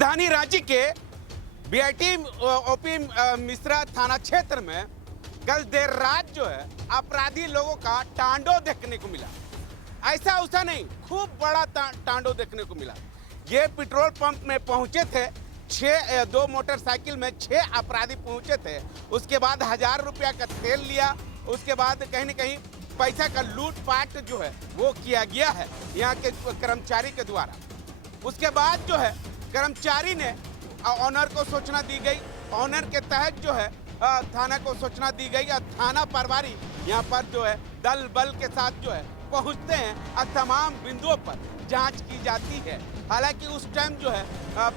राजधानी रांची के BIT OP Mishra थाना क्षेत्र में कल देर रात जो है अपराधी लोगों का तांडव देखने को मिला। ऐसा उसा नहीं, खूब बड़ा तांडव देखने को मिला। ये पेट्रोल पंप में पहुंचे थे, दो मोटरसाइकिल में 6 अपराधी पहुंचे थे। उसके बाद 1000 रुपया का तेल लिया। उसके बाद कहीं न कहीं पैसा का लूटपाट जो है वो किया गया है यहाँ के कर्मचारी के द्वारा। उसके बाद जो है कर्मचारी ने ऑनर को सूचना दी गई। ऑनर के तहत जो है थाना को सूचना दी गई और थाना प्रभारी यहाँ पर जो है दल बल के साथ जो है पहुँचते हैं और तमाम बिंदुओं पर जांच की जाती है। हालांकि उस टाइम जो है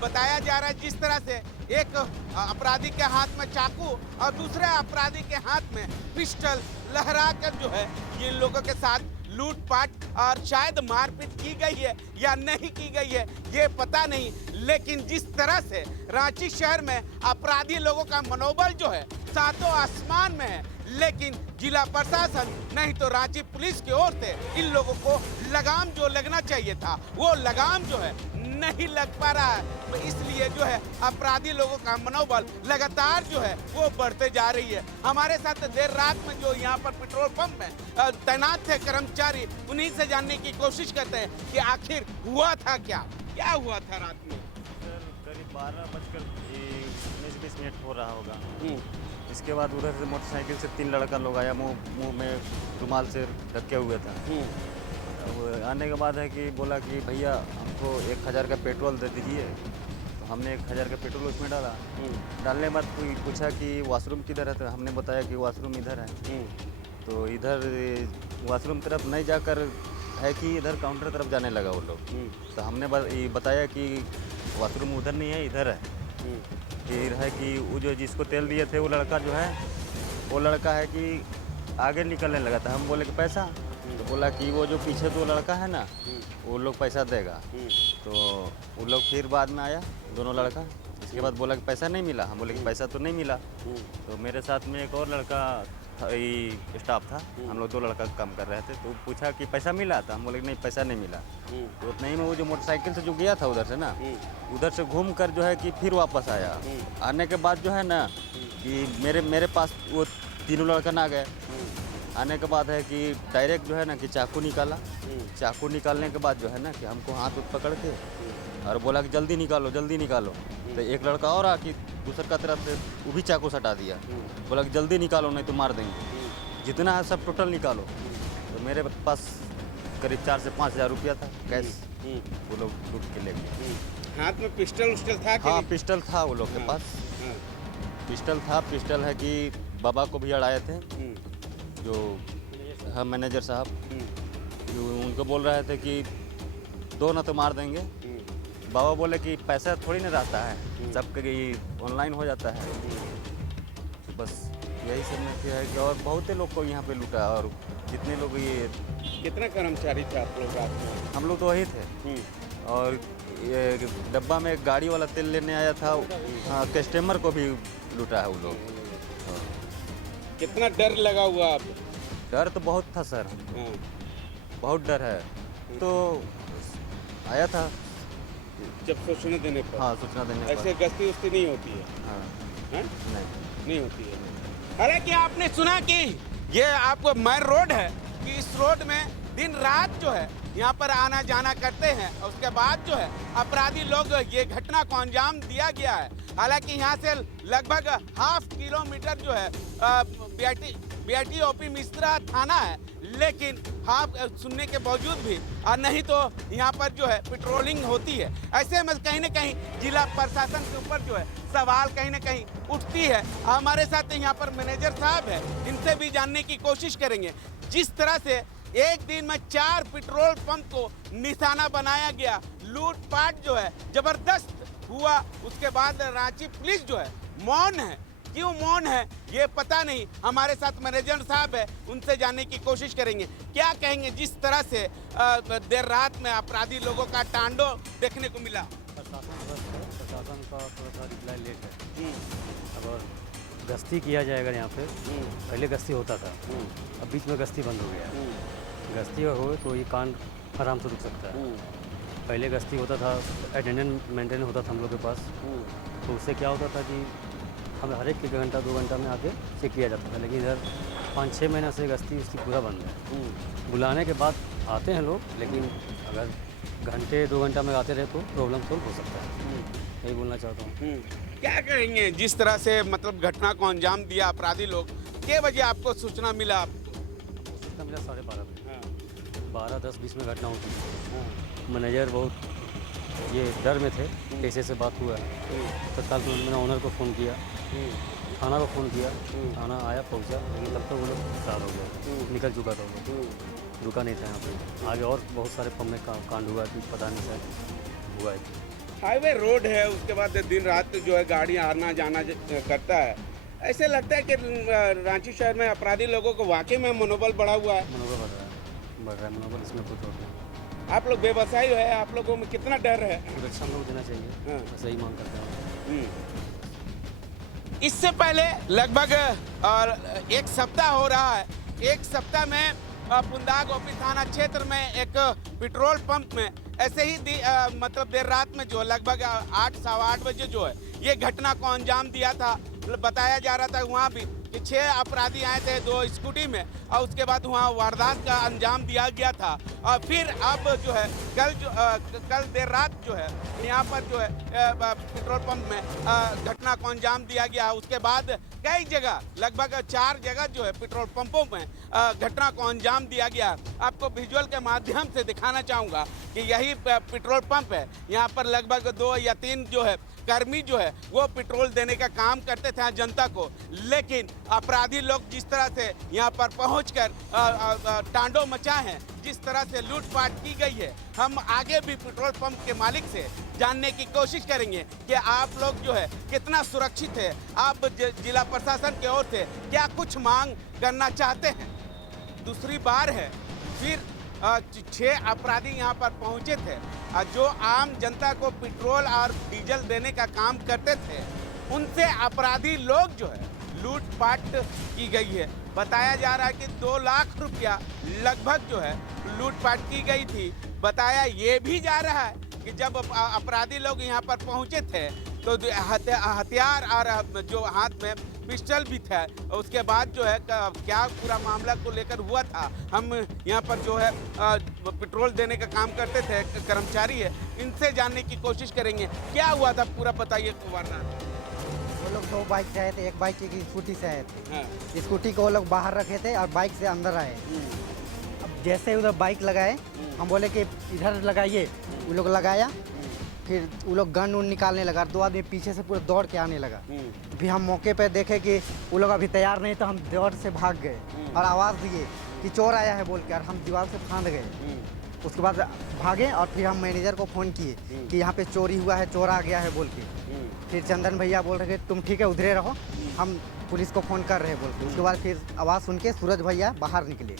बताया जा रहा है जिस तरह से एक अपराधी के हाथ में चाकू और दूसरे अपराधी के हाथ में पिस्टल लहरा कर जो है ये लोगों के साथ लूटपाट और शायद मारपीट की गई है या नहीं की गई है ये पता नहीं, लेकिन जिस तरह से रांची शहर में अपराधी लोगों का मनोबल जो है सातों आसमान में है, लेकिन जिला प्रशासन नहीं तो रांची पुलिस की ओर से इन लोगों को लगाम जो लगना चाहिए था वो लगाम जो है नहीं लग पा रहा है। तो इसलिए जो है अपराधी लोगों का मनोबल लगातार जो है वो बढ़ते जा रही है। हमारे साथ देर रात में जो यहाँ पर पेट्रोल पंप में तैनात थे कर्मचारी, उन्हीं से जानने की कोशिश करते हैं कि आखिर हुआ था क्या हुआ था रात में। सर करीब 12:19-20 हो रहा होगा। इसके बाद उधर से मोटरसाइकिल से 3 लड़का लोग आया, मुंह में रुमाल से ढके हुए था। अब आने के बाद है कि बोला कि भैया हमको 1000 का पेट्रोल दे दीजिए। तो हमने 1000 का पेट्रोल उसमें डाला। डालने के बाद कोई पूछा कि वॉशरूम किधर है, तो हमने बताया कि वॉशरूम इधर है। तो इधर वॉशरूम तरफ नहीं जाकर है कि इधर काउंटर तरफ जाने लगा वो लोग। तो हमने बताया कि वॉशरूम उधर नहीं है, इधर है। फिर है कि वो जो जिसको तेल दिए थे वो लड़का जो है वो लड़का है कि आगे निकलने लगा था। हम बोले कि पैसा, तो बोला कि वो जो पीछे 2 लड़का है ना वो लोग पैसा देगा। तो वो लोग फिर बाद में आया दोनों लड़का। इसके बाद बोला कि पैसा नहीं मिला। हम बोले कि पैसा तो नहीं मिला। तो मेरे साथ में एक और लड़का स्टाफ था, हम लोग 2 लड़का काम कर रहे थे। तो पूछा कि पैसा मिला था, हम बोले कि नहीं पैसा नहीं मिला। तो उतना ही में वो जो मोटरसाइकिल से जो गया था उधर से ना, उधर से घूम कर जो है कि फिर वापस आया। आने के बाद जो है ना कि मेरे पास वो 3 लड़का ना गए। आने के बाद है कि डायरेक्ट जो है ना कि चाकू निकाला। चाकू निकालने के बाद जो है ना कि हमको हाथ पकड़ के और बोला कि जल्दी निकालो जल्दी निकालो। तो एक लड़का और आके दूसर का तरफ से वो भी चाकू सटा दिया। बोला कि जल्दी निकालो नहीं तो मार देंगे, जितना है सब टोटल निकालो। तो मेरे पास करीब 4 से 5 हज़ार रुपया था कैश, वो लोग लूट के ले गए। हाथ में पिस्टल था? हाँ पिस्टल था वो लोग के पास। पिस्टल था। पिस्टल है कि बाबा को भी अड़ाए थे जो हाँ मैनेजर साहब, जो उनको बोल रहे थे कि 2 ना तो मार देंगे। बाबा बोले कि पैसा थोड़ी ना रहता है, सबके ऑनलाइन हो जाता है। तो बस यही सब में है कि और बहुत ही लोग को यहाँ पे लूटा। और जितने लोग ये कितना कर्मचारी थे आप लोग रात में? हम लोग तो वही थे। और ये डब्बा में एक गाड़ी वाला तेल लेने आया था, हाँ कस्टमर को भी लूटा है वो लोग। कितना डर लगा हुआ आप? डर तो बहुत था सर, बहुत डर है। तो आया था जब सूचना देने पर? हाँ सूचना देने पर। ऐसे गश्ती उस्ती नहीं होती है? हाँ नहीं होती है। हालांकि आपने सुना कि ये आपको मेन रोड है कि इस रोड में दिन रात जो है यहाँ पर आना जाना करते हैं। उसके बाद जो है अपराधी लोग ये घटना को अंजाम दिया गया है। हालांकि यहाँ से लगभग ½ किलोमीटर जो है बीआईटी ओपी मिश्रा थाना है, लेकिन हाफ सुनने के बावजूद भी नहीं तो यहाँ पर जो है पेट्रोलिंग होती है। ऐसे में कहीं न कहीं जिला प्रशासन के ऊपर जो है सवाल कहीं न कहीं उठती है। हमारे साथ यहाँ पर मैनेजर साहब है, इनसे भी जानने की कोशिश करेंगे। जिस तरह से एक दिन में 4 पेट्रोल पंप को निशाना बनाया गया, लूटपाट जो है जबरदस्त हुआ, उसके बाद रांची पुलिस जो है मौन है। क्यों मौन है ये पता नहीं। हमारे साथ मैनेजर साहब है, उनसे जानने की कोशिश करेंगे क्या कहेंगे जिस तरह से देर रात में अपराधी लोगों का तांडव देखने को मिला। प्रशासन का थोड़ा सा रिप्लाई लेट है। अब गश्ती किया जाएगा यहाँ पे। पहले गश्ती होता था, अब बीच में गश्ती बंद हो गया। गश्ती हो तो ये कांड आराम से रुक सकता है। पहले गश्ती होता था, अटेंडेंस मेंटेन होता था हम लोग के पास, तो उससे क्या होता था कि हम हर एक 1 घंटा 2 घंटा में आके चेक किया जाता था। लेकिन इधर 5-6 महीना से गश्ती उसकी पूरा बंद है। बुलाने के बाद आते हैं लोग, लेकिन अगर घंटे 2 घंटा में आते रहे तो प्रॉब्लम सोल्व हो सकता है। यही बोलना चाहता हूँ। क्या कहेंगे जिस तरह से मतलब घटना को अंजाम दिया अपराधी लोग, के बजे आपको सूचना मिला? सूचना मिला 12:30 बजे, हाँ, 12:10-20 में घटना हुई। हाँ, मैनेजर बहुत ये डर में थे, कैसे से बात हुआ है। तत्काल तुरंत मैंने ओनर को फ़ोन किया, थाना को फ़ोन किया, थाना आया पहुंचा, लेकिन तब तक वो लोग फरार हो गए, निकल चुका था वो, रुका नहीं था यहाँ पे। आगे और बहुत सारे फर्म में कांड हुआ कि पता नहीं शायद हुआ है। हाईवे रोड है, उसके बाद दिन रात जो है गाड़ी आना जाना करता है। ऐसे लगता है कि रांची शहर में अपराधी लोगों को वाकई में मनोबल बढ़ा हुआ है। मनोबल बढ़ रहा है मनोबल, इसमें कोई प्रॉब्लम नहीं। आप लोग व्यवसायी है, आप लोगों में कितना डर है? सुरक्षा हम लोग देना चाहिए, हाँ। बस यही मांग करते हैं। इससे पहले लगभग और 1 सप्ताह हो रहा है। 1 सप्ताह में पुंदाग ओपी थाना क्षेत्र में एक पेट्रोल पंप में ऐसे ही मतलब देर रात में जो है लगभग 8 सवा 8 बजे जो है ये घटना को अंजाम दिया था। बताया जा रहा था वहाँ भी कि 6 अपराधी आए थे 2 स्कूटी में, और उसके बाद वहाँ वारदात का अंजाम दिया गया था। और फिर अब जो है कल देर रात जो है यहाँ पर जो है पेट्रोल पंप में घटना को अंजाम दिया गया। उसके बाद कई जगह लगभग 4 जगह जो है पेट्रोल पंपों में घटना को अंजाम दिया गया। आपको विजुअल के माध्यम से दिखाना चाहूँगा कि यही पेट्रोल पंप है। यहाँ पर लगभग 2 या 3 जो है कर्मी जो है वो पेट्रोल देने का काम करते थे जनता को, लेकिन अपराधी लोग जिस तरह से यहाँ पर पहुंचकर तांडव मचाए हैं, जिस तरह से लूटपाट की गई है, हम आगे भी पेट्रोल पंप के मालिक से जानने की कोशिश करेंगे कि आप लोग जो है कितना सुरक्षित है। आप जिला प्रशासन की ओर से क्या कुछ मांग करना चाहते हैं? दूसरी बार है फिर 6 अपराधी यहाँ पर पहुँचे थे, जो आम जनता को पेट्रोल और डीजल देने का काम करते थे। उनसे अपराधी लोग जो है लूटपाट की गई है। बताया जा रहा है कि 2 लाख रुपया लगभग जो है लूटपाट की गई थी। बताया ये भी जा रहा है कि जब अपराधी लोग यहाँ पर पहुँचे थे तो हथियार और जो हाथ में पिस्टल भी था। उसके बाद जो है क्या पूरा मामला को लेकर हुआ था, हम यहाँ पर जो है पेट्रोल देने का काम करते थे कर्मचारी है, इनसे जानने की कोशिश करेंगे क्या हुआ था पूरा बताइए वारदात। वो लोग 2 बाइक से आए थे, एक बाइक की स्कूटी से आए थे। हाँ। स्कूटी को वो लोग बाहर रखे थे और बाइक से अंदर आए। अब जैसे उधर बाइक लगाए, हम बोले कि इधर लगाइए, वो लोग लगाया, फिर वो लोग गन उन निकालने लगा। 2 आदमी पीछे से पूरे दौड़ के आने लगा। फिर हम मौके पे देखे कि वो लोग अभी तैयार नहीं, तो हम दौड़ से भाग गए और आवाज़ दिए कि चोर आया है बोल के, और हम दीवार से फांद गए। उसके बाद भागे और फिर हम मैनेजर को फ़ोन किए कि यहाँ पे चोरी हुआ है, चोर आ गया है बोल के। फिर चंदन भैया बोल रहे तुम ठीक है उधरे रहो, हम पुलिस को फ़ोन कर रहे हैं बोल के। उसके बाद फिर आवाज़ सुन के सूरज भैया बाहर निकले।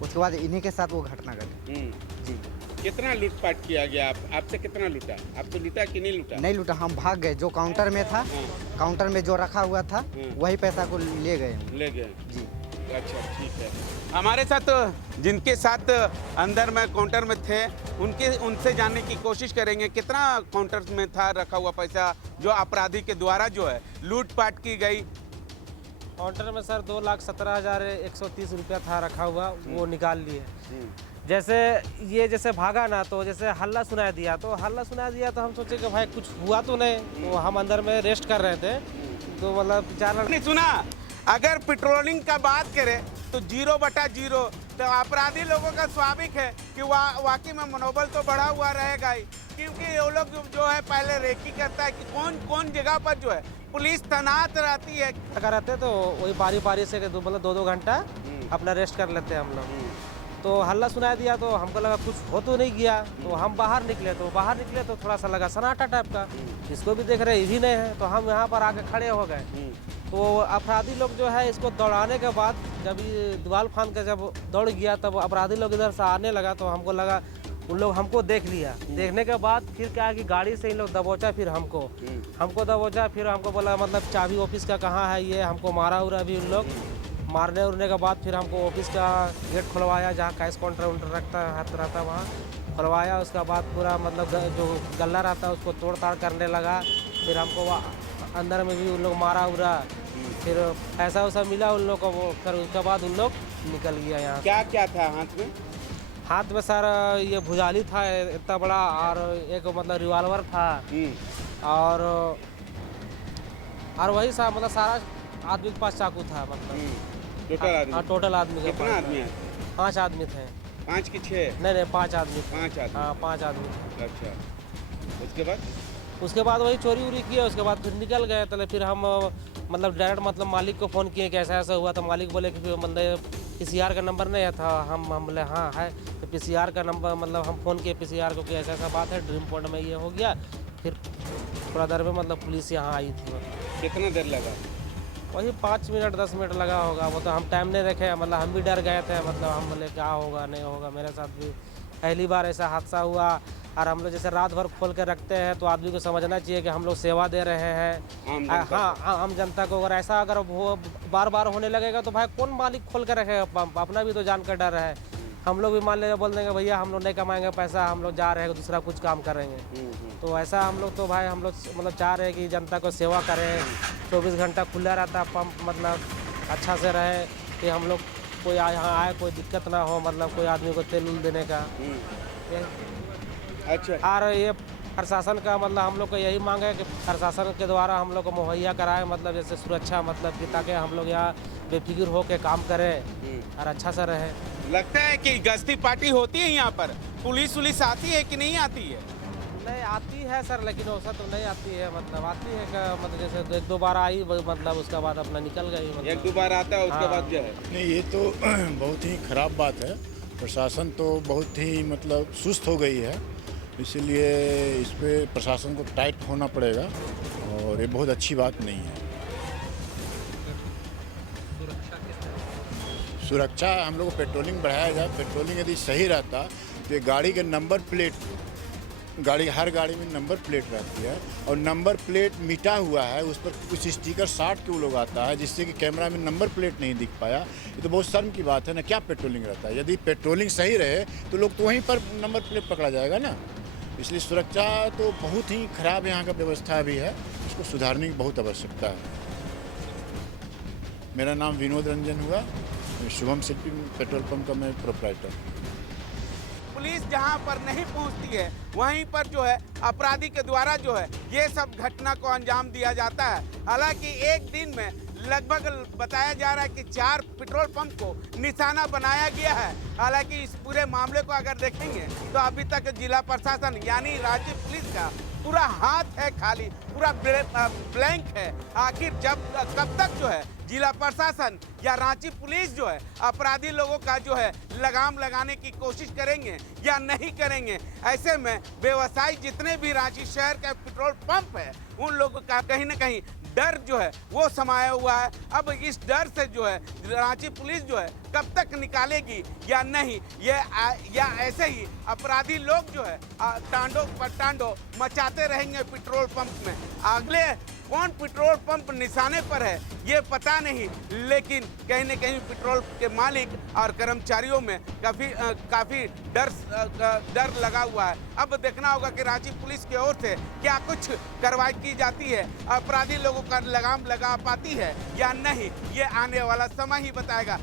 उसके बाद इन्हीं के साथ वो घटना घटी। जी। कितना लूटपाट किया गया? आपसे कितना लूटा? आप तो लूटा कि नहीं लूटा? नहीं लूटा, हम भाग गए। जो काउंटर में था, काउंटर में जो रखा हुआ था वही पैसा को ले गए। ले गए जी। अच्छा ठीक है। हमारे साथ जिनके साथ अंदर में काउंटर में थे उनसे जानने की कोशिश करेंगे कितना काउंटर में था रखा हुआ पैसा जो अपराधी के द्वारा जो है लूटपाट की गई। काउंटर में सर 2,17,130 रुपया था रखा हुआ, वो निकाल लिए। जैसे भागा ना, तो जैसे हल्ला सुनाई दिया तो हम सोचे कि भाई कुछ हुआ तो नहीं, तो हम अंदर में रेस्ट कर रहे थे। तो मतलब 4 लड़के नहीं सुना, अगर पेट्रोलिंग का बात करें तो 0/0 तो अपराधी लोगों का स्वाभाविक है कि वाकई में मनोबल तो बढ़ा हुआ रहेगा ही, क्योंकि वो लोग जो है पहले रेकी करता है कि कौन जगह पर जो है पुलिस तैनात रहती है। लगा रहते तो वही बारी से मतलब 2-2 घंटा अपना रेस्ट कर लेते हैं हम लोग। तो हल्ला सुनाई दिया तो हमको लगा कुछ हो तो नहीं गया, तो हम बाहर निकले तो थोड़ा सा लगा सन्नाटा टाइप का, इसको भी देख रहे ही नहीं है, तो हम यहाँ पर आके खड़े हो गए। तो अपराधी लोग जो है इसको दौड़ाने के बाद जब ये दीवार फांद के जब दौड़ गया, तब अपराधी लोग इधर से आने लगा, तो हमको लगा उन लोग हमको देख लिया। देखने के बाद फिर क्या है कि गाड़ी से इन लोग दबोचा, फिर हमको दबोचा, फिर हमको बोला मतलब चाबी ऑफिस का कहाँ है, ये हमको मारा उरा भी उन लोग। मारने के बाद फिर हमको ऑफिस का गेट खुलवाया, जहाँ कैश काउंटर रहता वहाँ खुलवाया, उसके बाद पूरा मतलब जो गल्ला रहता है उसको तोड़ ताड़ करने लगा। फिर हमको अंदर में भी उन लोग मारा उरा, फिर पैसा वैसा मिला उन लोग को, वो फिर उसके बाद उन लोग निकल गया यहाँ। क्या क्या था हाथ में? हाथ में सर ये भुजाली था इतना बड़ा, और एक मतलब रिवॉल्वर था, और वही सा मतलब सारा आदमी के पास चाकू था मतलब। टोटल आदमी? हाँ टोटल आदमी के कितना पास। आदमी है? 5 आदमी थे। 5 की 6? नहीं 5 आदमी थे। 5 आदमी? हाँ 5 आदमी थे। अच्छा, उसके बाद? उसके बाद वही चोरी उरी किया, उसके बाद फिर निकल गए। तो फिर हम मतलब डायरेक्ट मतलब मालिक को फ़ोन किए कि ऐसा ऐसा हुआ, तो मालिक बोले कि मतलब PCR का नंबर नहीं था। हम बोले हाँ है, तो PCR का नंबर मतलब हम फ़ोन किए PCR को कि ऐसा ऐसा बात है, ड्रीम पॉइंट में ये हो गया। फिर थोड़ा देर में मतलब पुलिस यहाँ आई थी। मतलब कितना देर लगा? वही 5 मिनट 10 मिनट लगा होगा। वो तो हम टाइम नहीं रखे, मतलब हम भी डर गए थे। मतलब हम बोले क्या होगा नहीं होगा। मेरे साथ भी पहली बार ऐसा हादसा हुआ। और हम लोग जैसे रात भर खोल कर रखते हैं, तो आदमी को समझना चाहिए कि हम लोग सेवा दे रहे हैं। हाँ आम जनता को। अगर ऐसा अगर वो बार बार होने लगेगा तो भाई कौन मालिक खोल कर रखेगा पंप? अपना भी तो जान का डर है। हम लोग भी मान लेंगे, बोल देंगे भैया हम लोग नहीं कमाएंगे पैसा, हम लोग जा रहे हैं दूसरा कुछ काम करेंगे। तो ऐसा हम लोग तो भाई हम लोग मतलब चाह रहे हैं कि जनता को सेवा करें। 24 घंटा खुला रहता पंप, मतलब अच्छा से रहे कि हम लोग कोई यहाँ आए कोई दिक्कत ना हो, मतलब कोई आदमी को तेल उल देने का। अच्छा, और ये प्रशासन का मतलब हम लोग को यही मांग है कि प्रशासन के द्वारा हम लोग को मुहैया कराए, मतलब जैसे सुरक्षा, मतलब कि ताकि हम लोग यहाँ बेफिक्र हो के काम करें और अच्छा से रहे। लगता है कि गश्ती पार्टी होती है यहाँ पर, पुलिस उलिस आती है कि नहीं आती है? नहीं आती है सर, लेकिन वैसा तो नहीं आती है। मतलब आती है का मतलब जैसे 1-2 बार आई, मतलब उसके बाद अपना निकल गई। मतलब 1-2 बार आता है, उसके हाँ। बाद जो है नहीं, ये तो बहुत ही खराब बात है। प्रशासन तो बहुत ही मतलब सुस्त हो गई है, इसलिए इस पे प्रशासन को टाइट होना पड़ेगा और ये बहुत अच्छी बात नहीं है। सुरक्षा हम लोग को पेट्रोलिंग बढ़ाया जाए। पेट्रोलिंग यदि सही रहता तो ये गाड़ी के नंबर प्लेट, हर गाड़ी में नंबर प्लेट रहती है और नंबर प्लेट मिटा हुआ है, उस पर कुछ स्टिकर साट के वो लोग आता है जिससे कि कैमरा में नंबर प्लेट नहीं दिख पाया। ये तो बहुत शर्म की बात है ना। क्या पेट्रोलिंग रहता है? यदि पेट्रोलिंग सही रहे तो लोग तो वहीं पर नंबर प्लेट पकड़ा जाएगा ना। इसलिए सुरक्षा तो बहुत ही खराब यहाँ का व्यवस्था भी है, इसको सुधारने की बहुत आवश्यकता है। मेरा नाम विनोद रंजन हुआ, शुभम शिल्पी पेट्रोल पंप का मैं प्रोप्राइटर। पुलिस जहाँ पर नहीं पहुँचती है वहीं पर जो है अपराधी के द्वारा जो है ये सब घटना को अंजाम दिया जाता है। हालांकि एक दिन में लगभग बताया जा रहा है कि 4 पेट्रोल पंप को निशाना बनाया गया है। हालांकि इस पूरे मामले को अगर देखेंगे तो अभी तक जिला प्रशासन यानी राज्य पुलिस का पूरा हाथ है खाली, पूरा ब्लैंक है। आखिर कब तक जो है जिला प्रशासन या रांची पुलिस जो है अपराधी लोगों का जो है लगाम लगाने की कोशिश करेंगे या नहीं करेंगे? ऐसे में व्यवसायी जितने भी रांची शहर का पेट्रोल पंप है उन लोगों का कहीं ना कहीं डर जो है वो समाया हुआ है। अब इस डर से जो है रांची पुलिस जो है कब तक निकालेगी या नहीं, या ऐसे ही अपराधी लोग जो है टांडो मचाते रहेंगे पेट्रोल पंप में। अगले कौन पेट्रोल पंप निशाने पर है ये पता नहीं, लेकिन कहीं न कहीं पेट्रोल के मालिक और कर्मचारियों में काफ़ी डर लगा हुआ है। अब देखना होगा कि रांची पुलिस की ओर से क्या कुछ कार्रवाई की जाती है, अपराधी लोगों का लगाम लगा पाती है या नहीं, ये आने वाला समय ही बताएगा।